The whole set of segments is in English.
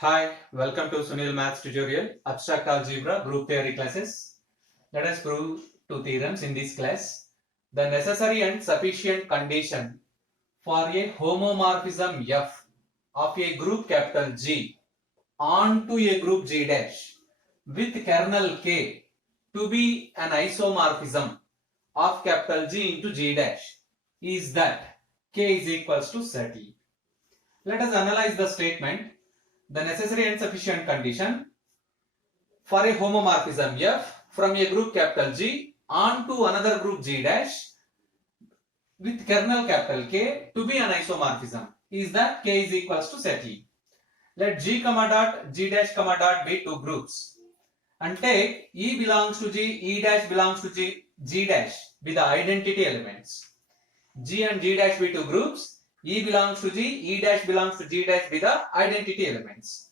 Hi, welcome to Sunil Maths tutorial, Abstract Algebra, Group Theory classes. Let us prove two theorems in this class. The necessary and sufficient condition for a homomorphism F of a group capital G onto a group G dash with kernel K to be an isomorphism of capital G into G dash is that K is equals to 30. Let us analyze the statement. The necessary and sufficient condition for a homomorphism F from a group capital G onto another group G dash with kernel capital K to be an isomorphism is that K is equals to set E. Let G comma dot G dash comma dot be two groups and take E belongs to G, E dash belongs to G dash be the identity elements. G and G dash be two groups, E belongs to G, E dash belongs to G dash be the identity elements.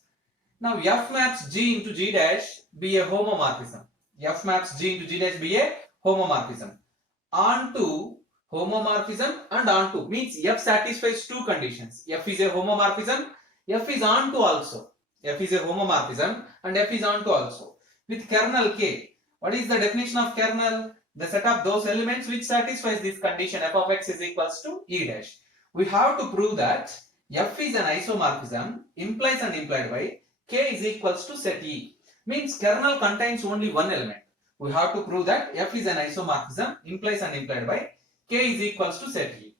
Now F maps G into G dash be a homomorphism. F maps G into G dash be a homomorphism. Onto homomorphism and onto means F satisfies two conditions. F is a homomorphism, F is onto also. F is a homomorphism and F is onto also. With kernel K. What is the definition of kernel? The set of those elements which satisfies this condition f of x is equals to E dash. We have to prove that F is an isomorphism implies and implied by K is equals to set E. Means kernel contains only one element. We have to prove that F is an isomorphism implies and implied by K is equals to set E.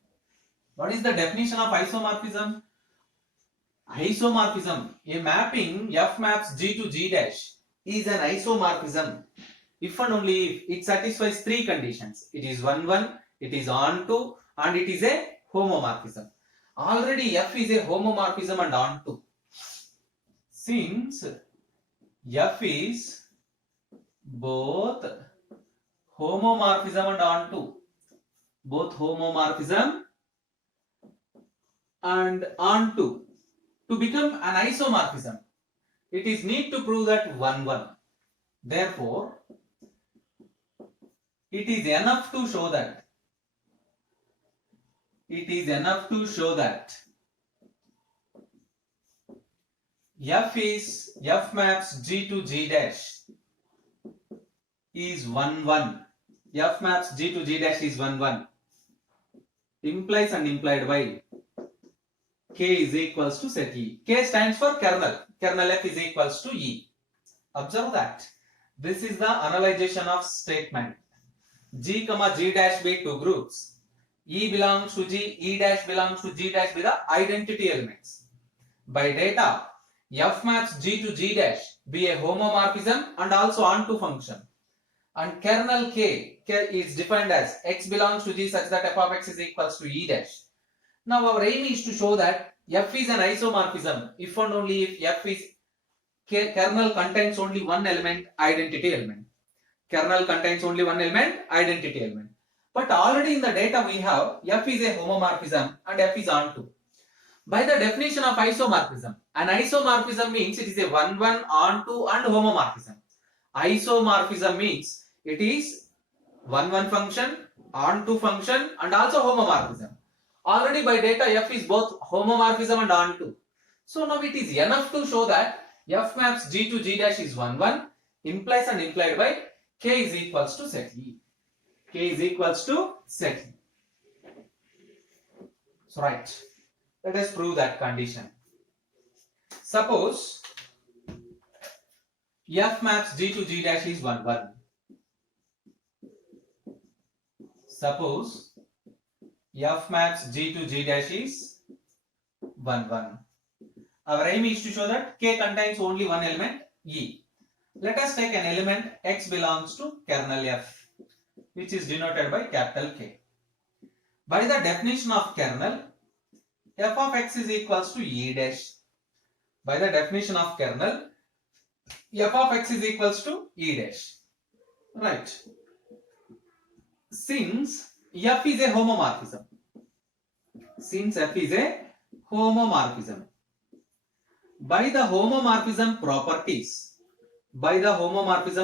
What is the definition of isomorphism? Isomorphism, a mapping F maps G to G dash is an isomorphism if and only if it satisfies three conditions. It is 1, it is onto and it is a homomorphism. Already F is a homomorphism and onto. Since F is both homomorphism and onto, both homomorphism and onto, to become an isomorphism, it is need to prove that 1. Therefore, it is enough to show that F maps G to G dash is 1. F maps G to G dash is 1. Implies and implied by K is equals to set E. K stands for kernel. Kernel F is equals to E. Observe that. This is the analyzation of statement. G comma G dash be two groups. E belongs to G, E dash belongs to G dash be the identity elements. By data, F maps G to G dash be a homomorphism and also onto function. And kernel K is defined as x belongs to G such that f of x is equals to E dash. Now our aim is to show that F is an isomorphism if and only if F is kernel contains only one element, identity element. Kernel contains only one element, identity element. But already in the data we have F is a homomorphism and F is onto. By the definition of isomorphism, an isomorphism means it is a 1, onto and homomorphism. Isomorphism means it is 1 function, onto function and also homomorphism. Already by data F is both homomorphism and onto. So now it is enough to show that F maps G to G dash is 1, implies and implied by K is equals to set E. K is equals to set E. So right, let us prove that condition. Suppose F maps G to G dash is 1. Suppose F maps G to G dash is 1. Our aim is to show that K contains only one element, E. Let us take an element x belongs to kernel F, which is denoted by capital K. By the definition of kernel, f of x is equals to E dash. By the definition of kernel, f of x is equals to E dash. Right. Since F is a homomorphism. By the homomorphism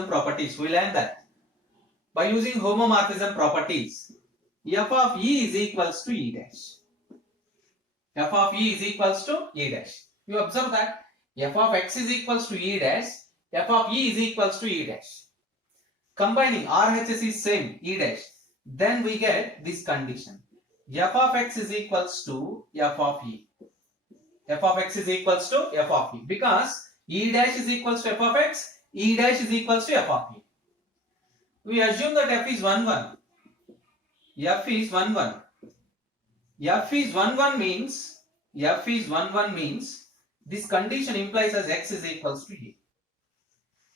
properties, we learn that by using homomorphism properties, f of E is equals to E dash. F of E is equals to E dash. You observe that f of x is equals to e dash, f of e is equals to e dash. Combining RHS is same, e dash. Then we get this condition. F of x is equals to f of e. F of x is equals to f of e. Because e dash is equals to f of x, e dash is equals to f of e. We assume that f is 1, 1. F is 1, 1. F is 1, 1 means, f is 1, 1 means, this condition implies as x is equals to e.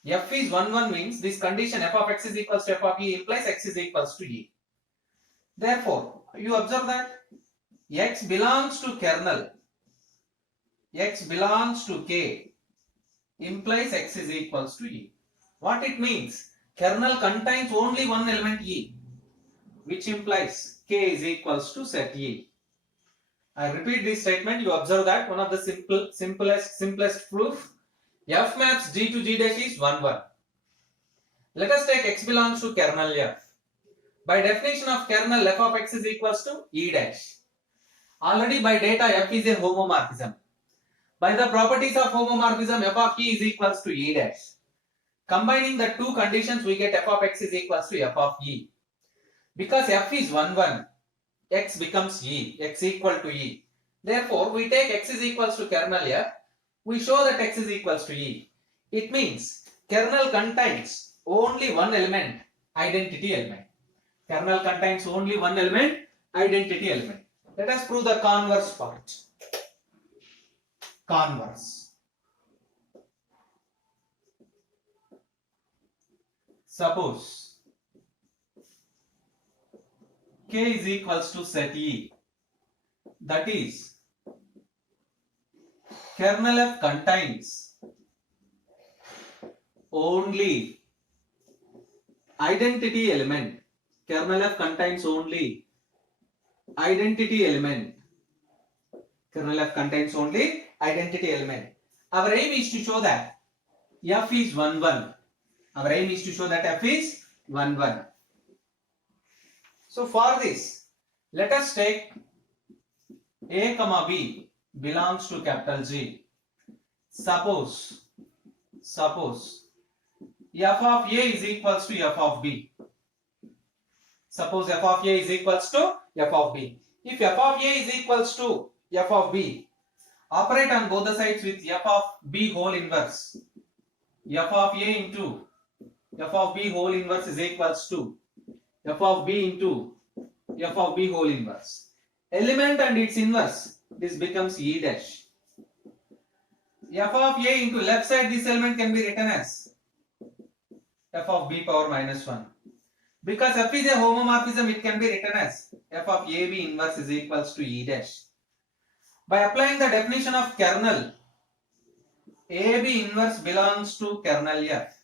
F is 1, 1 means this condition f of x is equals to f of e implies x is equals to e. Therefore, you observe that x belongs to kernel, x belongs to k implies x is equals to e. What it means? Kernel contains only one element e, which implies k is equals to set e. I repeat this statement. You observe that one of the simplest proof, f maps g to g dash is 1, 1. Let us take x belongs to kernel f. By definition of kernel, f of x is equals to e dash. Already by data, f is a homomorphism. By the properties of homomorphism, f of e is equals to e dash. Combining the two conditions, we get f of x is equals to f of e. Because f is 1, 1, x becomes e, x equal to e. Therefore, we take x is equals to kernel f. We show that x is equals to e. It means kernel contains only one element, identity element. Kernel contains only one element, identity element. Let us prove the converse part. Converse. Suppose k is equals to set e. That is, kernel f contains only identity element. Kernel f contains only identity element. Kernel f contains only identity element. Our aim is to show that f is 1, 1. Our aim is to show that f is 1, 1. So for this, let us take a comma b belongs to capital G. Suppose f of a is equals to f of b. Suppose f of a is equals to f of b. If f of a is equals to f of b, operate on both the sides with f of b whole inverse. F of a into f of b whole inverse is equals to f of b into f of b whole inverse. Element and its inverse, this becomes e dash. F of a into left side, this element can be written as f of b power minus 1. Because f is a homomorphism, it can be written as f of ab inverse is equals to e dash. By applying the definition of kernel, ab inverse belongs to kernel f,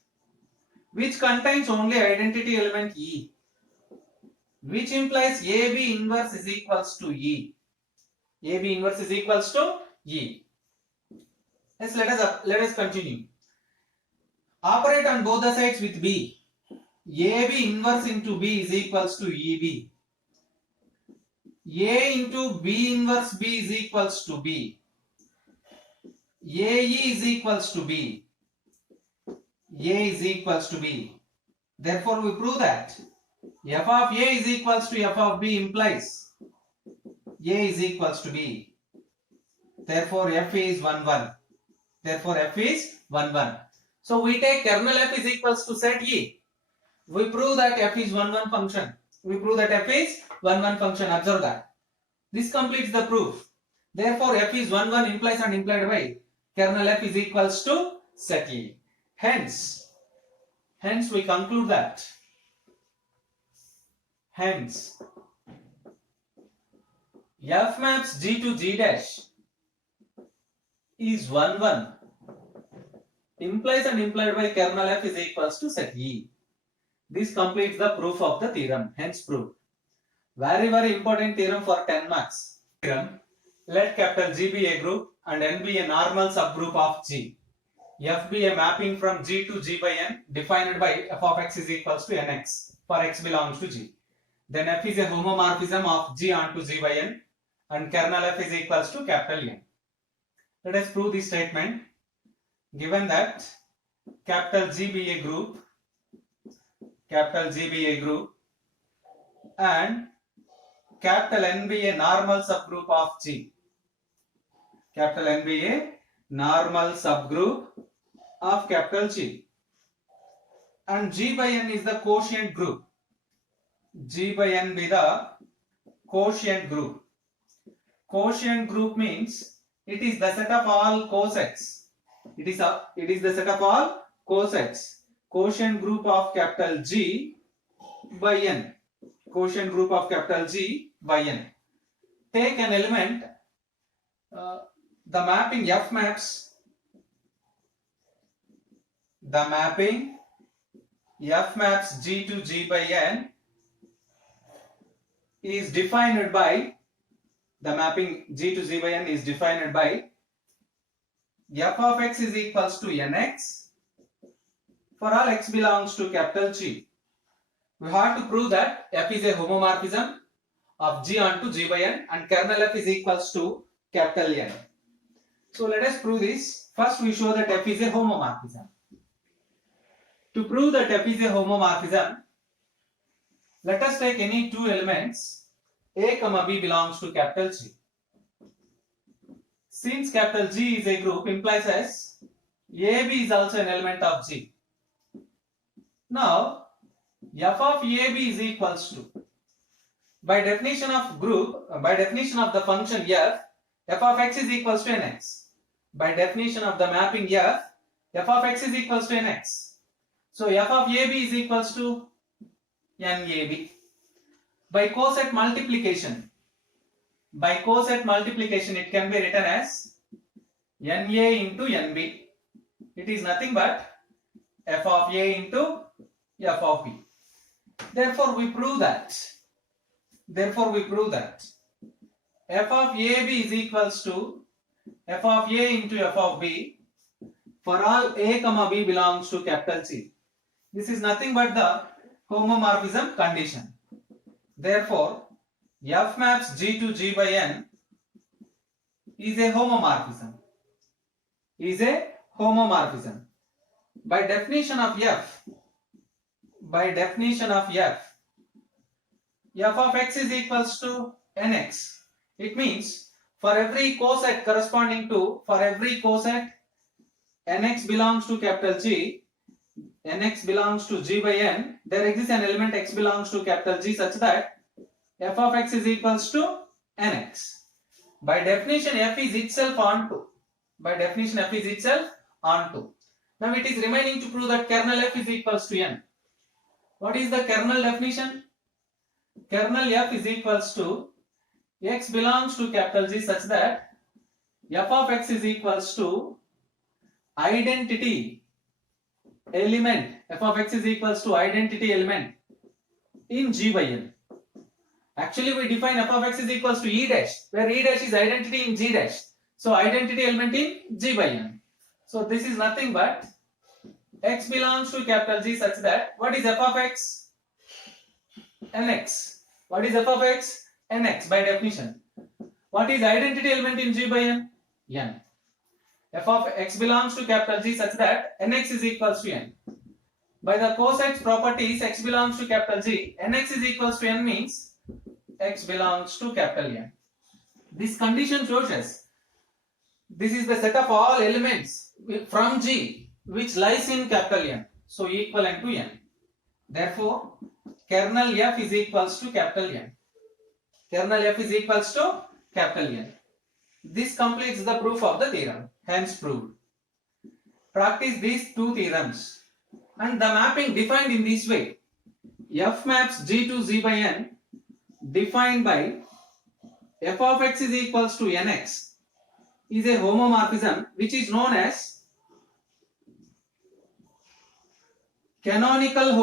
which contains only identity element e, which implies ab inverse is equals to e. ab inverse is equals to e. Yes, let us continue. Operate on both the sides with b. ab inverse into b is equals to eb. A into b inverse b is equals to b. ae is equals to b. A is equals to b. Therefore, we prove that f of a is equals to f of b implies a is equals to b. Therefore, f is 1, 1. Therefore, f is 1, 1. So, we take kernel f is equals to set e. We prove that f is 1, 1 function. We prove that f is 1, 1 function. Observe that. This completes the proof. Therefore, f is 1, 1 implies and implied by kernel f is equals to set e. Hence we conclude that f maps g to g dash is 1, 1 implies and implied by kernel f is equals to set e. This completes the proof of the theorem. Hence proved. Very, very important theorem for 10 marks. Theorem. Let capital G be a group and N be a normal subgroup of G. F be a mapping from G to G by N defined by f of x is equals to Nx for x belongs to G. Then f is a homomorphism of G onto G by N and kernel f is equals to capital N. Let us prove this statement. given that capital G be a group, capital G be a group, and capital N be a normal subgroup of G. Capital N be a normal subgroup of capital G. And G by N is the quotient group. G by N be the quotient group. Quotient group means it is the set of all cosets. It is the set of all cosets. Quotient group of capital G by N. Quotient group of capital G by N. Take an element, the mapping F maps, the mapping F maps G to G by N is defined by, the mapping G to G by N is defined by f of x is equals to nx for all x belongs to capital G. We have to prove that f is a homomorphism of G onto G by N and kernel f is equals to capital N. So let us prove this. First we show that f is a homomorphism. To prove that f is a homomorphism, let us take any two elements a comma b belongs to capital G. Since capital G is a group, implies as AB is also an element of G. Now f of AB is equals to, by definition of group, by definition of the function f of x is equals to nx. By definition of the mapping f of x is equals to nx. So f of AB is equals to NAB. By coset multiplication, it can be written as NA into NB. It is nothing but f of A into f of B. Therefore we prove that f of AB is equals to f of A into f of B for all A comma B belongs to capital G. This is nothing but the homomorphism condition. Therefore f maps G to G by N is a homomorphism. By definition of f of x is equals to nx. It means for every coset corresponding to, for every coset nx belongs to capital G, nx belongs to G by N, there exists an element x belongs to capital G such that f of x is equals to nx. By definition f is itself onto. Now it is remaining to prove that kernel f is equals to n. What is the kernel definition? Kernel f is equals to x belongs to capital G such that f of x is equals to identity element. F of x is equals to identity element in G by N. Actually we define f of x is equals to E dash, where E dash is identity in G dash. So identity element in G by N. So this is nothing but x belongs to capital G such that, what is f of x? Nx. What is f of x? Nx by definition. What is identity element in G by N? N. F of x belongs to capital G such that nx is equals to n. By the cosets properties, x belongs to capital G, nx is equals to n means x belongs to capital N. This condition shows us this is the set of all elements from G which lies in capital N, so equivalent to n. Therefore kernel f is equals to capital N. This completes the proof of the theorem, hence proved. Practice these two theorems and the mapping defined in this way. F maps G to G by N defined by f of x is equals to nx is a homomorphism which is known as canonical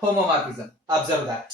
homomorphism. Observe that.